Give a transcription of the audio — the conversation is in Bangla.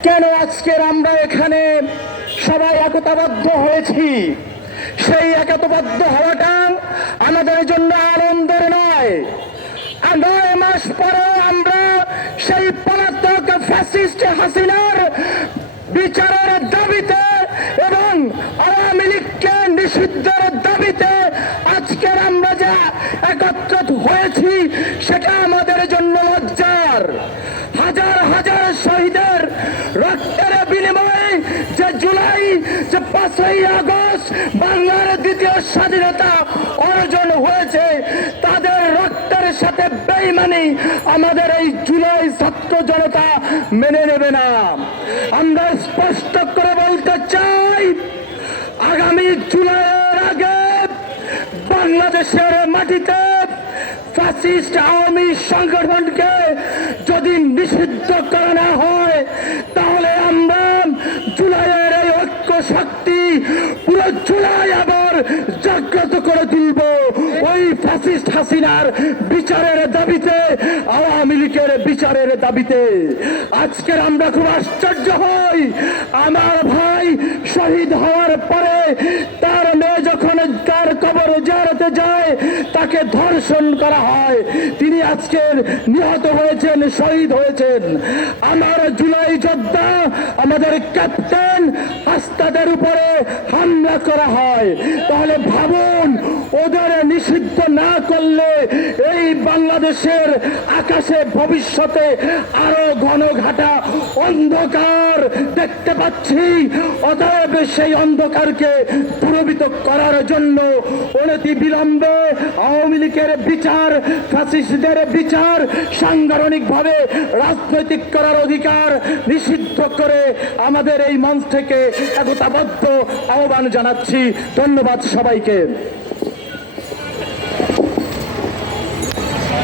কেন আজকের আমরা এখানে সবাই একতাবদ্ধ হয়েছি? সেই একতাবদ্ধ হওয়াটা আমাদের জন্য আনন্দের নয়। নয় মাস পরে আমরা সেই পলাতক ফ্যাসিস্ট হাসিনার বিচারের দাবিতে এবং আওয়ামী লীগকে নিষিদ্ধের দাবিতে আজকের আমরা যা একত্রিত হয়েছি, সেটা আমাদের জন্য লজ্জার। হাজার হাজার শহীদের রক্তের বিনিময়ে যে জুলাই যে পাঁচই আগস্ট বাংলার দ্বিতীয় স্বাধীনতা অর্জন হয়েছে, তাদের রক্তের সাথে বেইমানি আমাদের এই জুলাই ছাত্র জনতা মেনে নেবে না। আমরা স্পষ্ট করে বলতে চাই, আগামী জুলাইয়ের আগে বাংলাদেশের মাটিতে ফ্যাসিস্ট আওয়ামী সংগঠনকে যদি নিষিদ্ধ করা না হয় তাহলে আমরা জুলাইয়ের এই ঐক্য শক্তি পুরো জুলাই আবার জাগ্রত করে তুলব ওই ফ্যাসিস্ট হাসিনার বিচারের দাবিতে, আওয়ামী লীগের বিচারের দাবিতে। আজকের আমরা খুব আশ্চর্য হই। আমার ভাই শহীদ হওয়ার পরে তার মেয়ে যখন তার কবর জারতে যায় তাকে ধর্ষণ করা হয়। তিনি আজকের নিহত হয়েছেন, শহীদ হয়েছেন। আমার জুলাই যোদ্ধা, আমাদের ক্যাপ্টেন আস্তাদের উপরে হামলা করা হয়। তাহলে ভাবুন, ওদের নিষিদ্ধ না করলে এই বাংলাদেশের আকাশে, ভবিষ্যতে আরও ঘন ঘাটা অন্ধকার দেখতে পাচ্ছি। অতএব সেই অন্ধকারকে দূরবিত করার জন্য অনতি বিলম্বে আওয়ামী লীগের বিচার, ফ্যাসিস্টদের বিচার সাংগঠনিক ভাবে রাজনৈতিক করার অধিকার নিষিদ্ধ করে আমাদের এই মঞ্চ থেকে একতাবদ্ধ আহ্বান জানাচ্ছি। ধন্যবাদ সবাইকে।